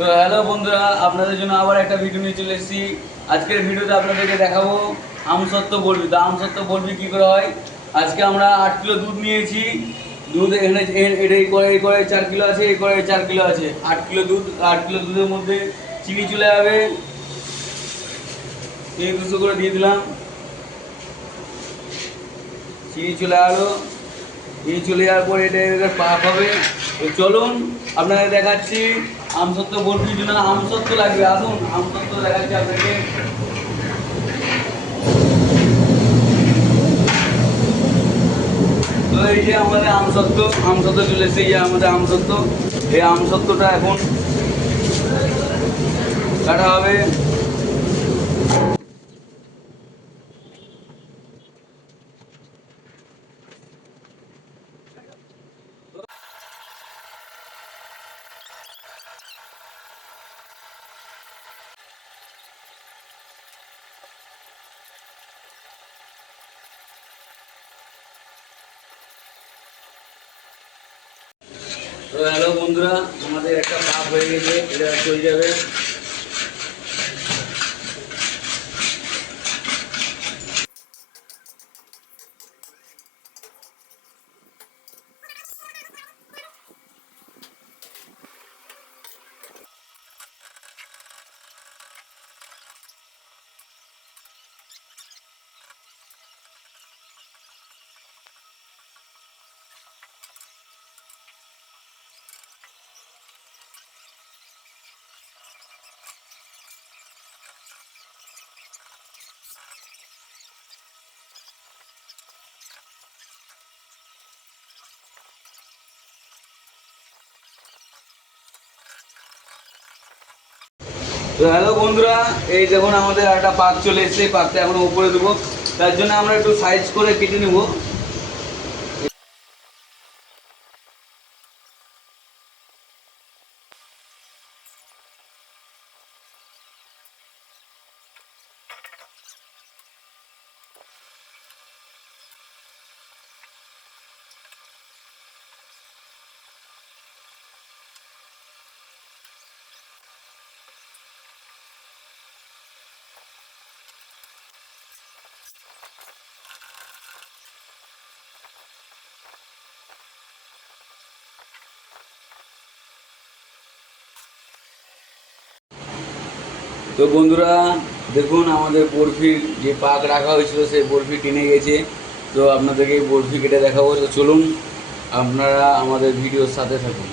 তো হ্যালো বন্ধুরা, আপনাদের জন্য আবার একটা ভিডিও নিয়ে চলে এসেছি। আজকের ভিডিওতে আপনাদেরকে দেখাবো আমসত্ত্ব বরফি। তো আমসত্ত্ব বরফি কী করে হয়। আজকে আমরা 8 কিলো দুধ নিয়েছি। দুধ এখানে এই করে 4 কিলো আছে, এই করে 4 কিলো আছে। 8 কিলো দুধ, 8 কিলো দুধের মধ্যে চিনি চলে যাবে। চিনি 200 করে দিয়ে দিলাম। চিনি চলে গেলো। চিনি চলে যাওয়ার পর এটা এবার পাক হবে। তো চলুন আপনাদের দেখাচ্ছি আমসত্ত্ব বরফির জন্য আমসত্ত্ব লাগবে। আসুন আমসত্ত্ব দেখাচ্ছি আপনাকে। তো এই যে আমাদের আমসত্ত্ব চলে এসেছে। এই যে আমাদের আমসত্ত্ব, এই আমসত্ত্বটা এখন কাটা হবে। তো হ্যালো বন্ধুরা, আমাদের একটা পাক হয়ে গেছে, এটা চলে যাবে। তো হ্যালো বন্ধুরা, এই দেখুন আমাদের একটা পাক চলে এসেছে। পাকটা এখন উপরে দেবো, তার জন্য আমরা একটু সাইজ করে কেটে নেব। তো বন্ধুরা দেখুন, আমাদের বরফির যে পাক রাখা হয়েছিল সেই বরফি টেনে গেছে। তো আপনাদেরকে এই বরফি কেটে দেখাবো। তো চলুন আপনারা আমাদের ভিডিওর সাথে থাকুন।